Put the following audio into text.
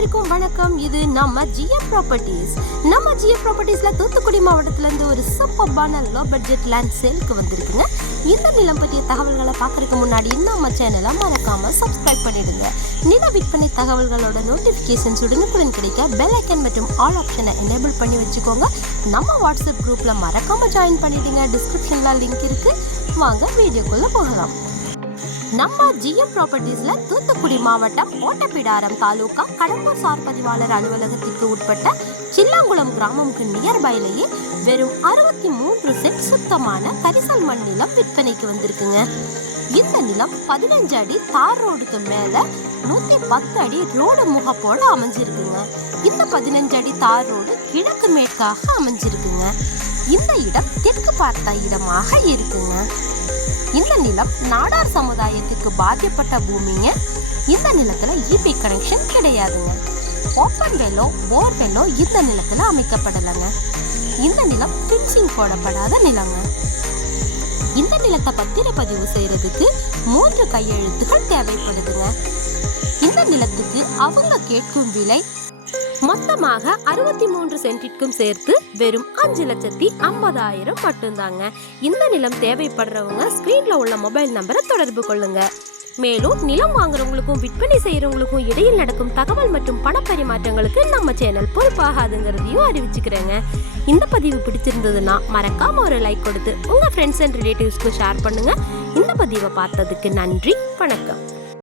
அனைவருக்கும் வணக்கம். இது நம்ம ஜிஎம் ப்ராப்பர்ட்டிஸ் நம்ம ஜிஎம் ப்ராப்பர்ட்டிஸில் தூத்துக்குடி மாவட்டத்திலேருந்து ஒரு சூப்பர்பான லோ பட்ஜெட் லேண்ட் சேலுக்கு வந்திருக்குங்க. இந்த நிலம் பற்றிய தகவல்களை பார்க்குறதுக்கு முன்னாடி நம்ம சேனலை மறக்காமல் சப்ஸ்கிரைப் பண்ணிடுங்க. நில விற்பனை தகவல்களோட நோட்டிஃபிகேஷன்ஸ் உடனுக்குடன் கிடைக்க பெல் ஐக்கன் மற்றும் ஆல் ஆப்ஷனை எனேபிள் பண்ணி வச்சுக்கோங்க. நம்ம வாட்ஸ்அப் குரூப்பில் மறக்காமல் ஜாயின் பண்ணிடுங்க. டிஸ்கிரிப்ஷனில் லிங்க் இருக்குது வாங்க வீடியோக்குள்ளே போகலாம். நம்ம ஜிஎம் ப்ராப்பர்ட்டிஸ்ல தூத்துக்குடி மாவட்டம் ஓட்டப்பிடாரம் தாலுகா கடம்பூர் சார் பதிவாளர் அலுவலகத்திற்கு உட்பட்ட சில்லாங்குளம் கிராமம்க்கு நியர்பைலேயே வெறும் அறுபத்தி மூன்று செட் சுத்தமான கரிசல் மண் நிலம் விற்பனைக்கு வந்திருக்குங்க. இந்த நிலம் பதினஞ்சு அடி தார் ரோடுக்கு மேல நூத்தி பத்து அடி ரோடு முகப்போட அமைஞ்சிருக்குங்க. இந்த பதினஞ்சு அடி தார் ரோடு கிழக்கு மேற்காக அமைஞ்சிருக்குங்க. இந்த இடம் தெற்கு பார்த்த இடமாக இருக்குங்க. இந்த நிலம் நாடார் சமுதாயத்துக்கு பாதிக்கப்பட்ட பூமிங்க. இந்த நிலத்துல இபி கனெக்ஷன் கிடையாதுங்க. ஓப்பன் வெல்லோ போர் வெல்லோ இந்த நிலத்துல அமைக்கப்படலைங்க. இந்த நிலம் ஃபின்சிங் போடப்படாத நிலங்க. இந்த நிலத்தை பத்திரப்பதிவு செய்யறதுக்கு மூன்று கையெழுத்துகள் தேவைப்படுதுங்க. இந்த நிலத்துக்கு அவங்க கேட்கும் விலை மொத்தமாக அறுபத்தி மூன்று சென்டிற்கும் சேர்த்து வெறும் அஞ்சு லட்சத்தி ஐம்பதாயிரம் மட்டும்தாங்க. இந்த நிலம் தேவைப்படுறவங்க ஸ்கிரீன்ல உள்ள மொபைல் நம்பரை தொடர்பு கொள்ளுங்க. மேலும் நிலம் வாங்குறவங்களுக்கும் விற்பனை செய்யறவங்களுக்கும் இடையில் நடக்கும் தகவல் மற்றும் பண பரிமாற்றங்களுக்கு நம்ம சேனல் பொறுப்பாகாதுங்கிறதையும் அறிவிச்சுக்கிறேங்க. இந்த பதிவு பிடிச்சிருந்ததுன்னா மறக்காம ஒரு லைக் கொடுத்து உங்க ஃப்ரெண்ட்ஸ் அண்ட் ரிலேட்டிவ்ஸ்க்கு ஷேர் பண்ணுங்க. இந்த பதிவை பார்த்ததுக்கு நன்றி வணக்கம்.